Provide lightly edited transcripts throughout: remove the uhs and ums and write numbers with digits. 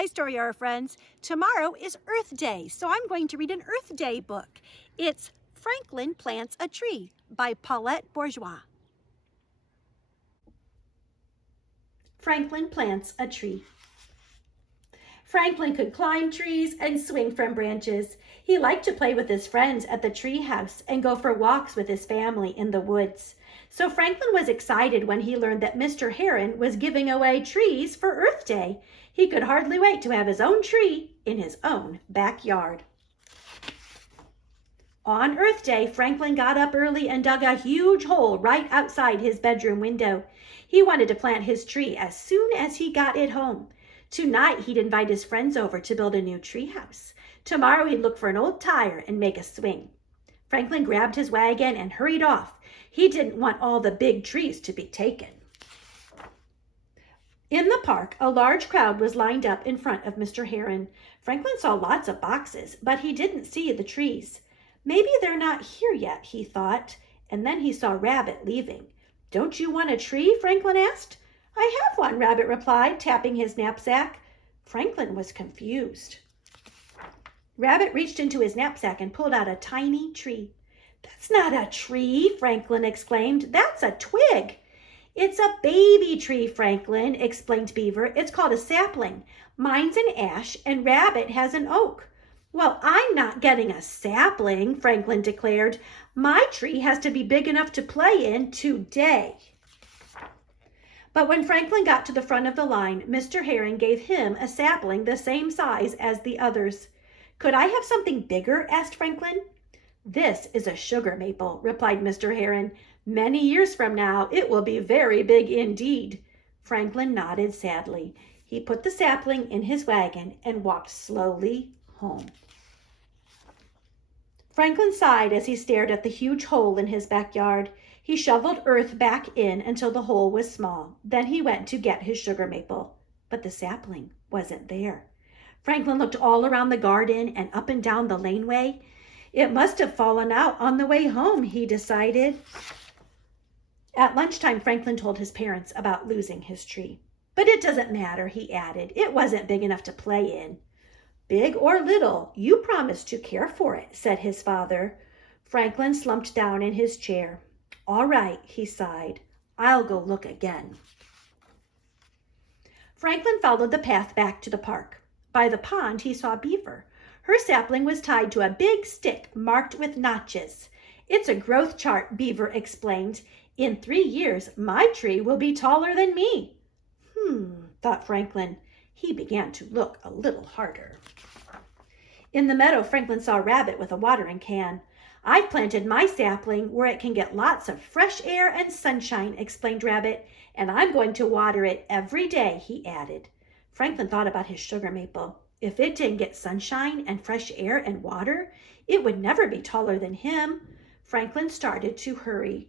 Hi, Story Hour friends. Tomorrow is Earth Day, so I'm going to read an Earth Day book. It's Franklin Plants a Tree by Paulette Bourgeois. Franklin plants a tree. Franklin could climb trees and swing from branches. He liked to play with his friends at the tree house and go for walks with his family in the woods. So Franklin was excited when he learned that Mr. Heron was giving away trees for Earth Day. He could hardly wait to have his own tree in his own backyard. On Earth Day, Franklin got up early and dug a huge hole right outside his bedroom window. He wanted to plant his tree as soon as he got it home. Tonight, he'd invite his friends over to build a new treehouse. Tomorrow, he'd look for an old tire and make a swing. Franklin grabbed his wagon and hurried off. He didn't want all the big trees to be taken. In the park, a large crowd was lined up in front of Mr. Heron. Franklin saw lots of boxes, but he didn't see the trees. Maybe they're not here yet, he thought, and then he saw Rabbit leaving. Don't you want a tree? Franklin asked. I have one, Rabbit replied, tapping his knapsack. Franklin was confused. Rabbit reached into his knapsack and pulled out a tiny tree. That's not a tree, Franklin exclaimed. That's a twig. It's a baby tree, Franklin, explained Beaver. It's called a sapling. Mine's an ash and Rabbit has an oak. Well, I'm not getting a sapling, Franklin declared. My tree has to be big enough to play in today. But when Franklin got to the front of the line, Mr. Heron gave him a sapling the same size as the others. Could I have something bigger? Asked Franklin. This is a sugar maple, replied Mr. Heron. Many years from now, it will be very big indeed. Franklin nodded sadly. He put the sapling in his wagon and walked slowly home. Franklin sighed as he stared at the huge hole in his backyard. He shoveled earth back in until the hole was small. Then he went to get his sugar maple. But the sapling wasn't there. Franklin looked all around the garden and up and down the laneway. It must have fallen out on the way home, he decided. At lunchtime, Franklin told his parents about losing his tree. But it doesn't matter, he added. It wasn't big enough to play in. Big or little, you promised to care for it, said his father. Franklin slumped down in his chair. All right, he sighed. I'll go look again. Franklin followed the path back to the park. By the pond, he saw Beaver. Her sapling was tied to a big stick marked with notches. It's a growth chart, Beaver explained. In 3 years, my tree will be taller than me. Thought Franklin. He began to look a little harder. In the meadow, Franklin saw Rabbit with a watering can. I've planted my sapling where it can get lots of fresh air and sunshine, explained Rabbit, and I'm going to water it every day, he added. Franklin thought about his sugar maple. If it didn't get sunshine and fresh air and water, it would never be taller than him. Franklin started to hurry.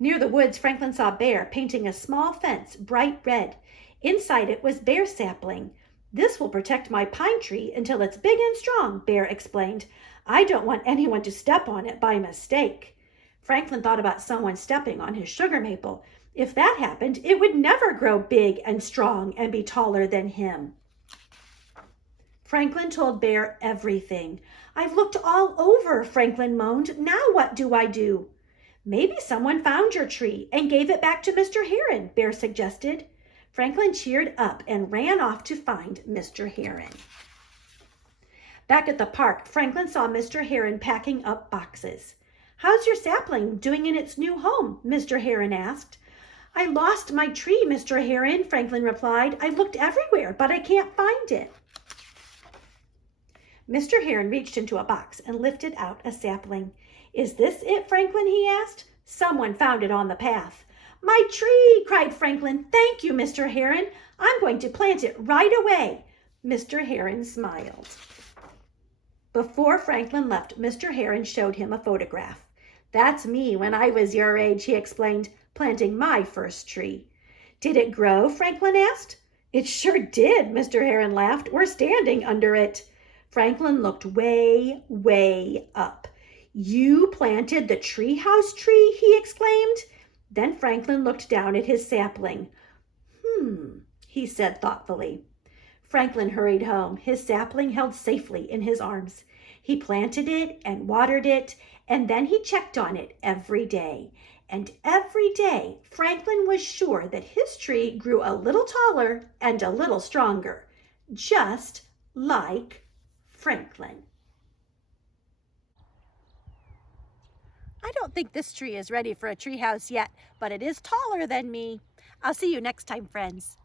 Near the woods, Franklin saw Bear painting a small fence bright red. Inside it was Bear's sapling. This will protect my pine tree until it's big and strong, Bear explained. I don't want anyone to step on it by mistake. Franklin thought about someone stepping on his sugar maple. If that happened, it would never grow big and strong and be taller than him. Franklin told Bear everything. I've looked all over, Franklin moaned. Now what do I do? Maybe someone found your tree and gave it back to Mr. Heron, Bear suggested. Franklin cheered up and ran off to find Mr. Heron. Back at the park, Franklin saw Mr. Heron packing up boxes. How's your sapling doing in its new home? Mr. Heron asked. I lost my tree, Mr. Heron, Franklin replied. I looked everywhere, but I can't find it. Mr. Heron reached into a box and lifted out a sapling. Is this it, Franklin? He asked. Someone found it on the path. My tree, cried Franklin. Thank you, Mr. Heron. I'm going to plant it right away. Mr. Heron smiled. Before Franklin left, Mr. Heron showed him a photograph. That's me when I was your age, he explained, planting my first tree. Did it grow? Franklin asked. It sure did, Mr. Heron laughed. We're standing under it. Franklin looked way, way up. You planted the treehouse tree, he exclaimed. Then Franklin looked down at his sapling. he said thoughtfully. Franklin hurried home, his sapling held safely in his arms. He planted it and watered it, and then he checked on it every day. And every day Franklin was sure that his tree grew a little taller and a little stronger, just like Franklin. I don't think this tree is ready for a treehouse yet, but it is taller than me. I'll see you next time, friends.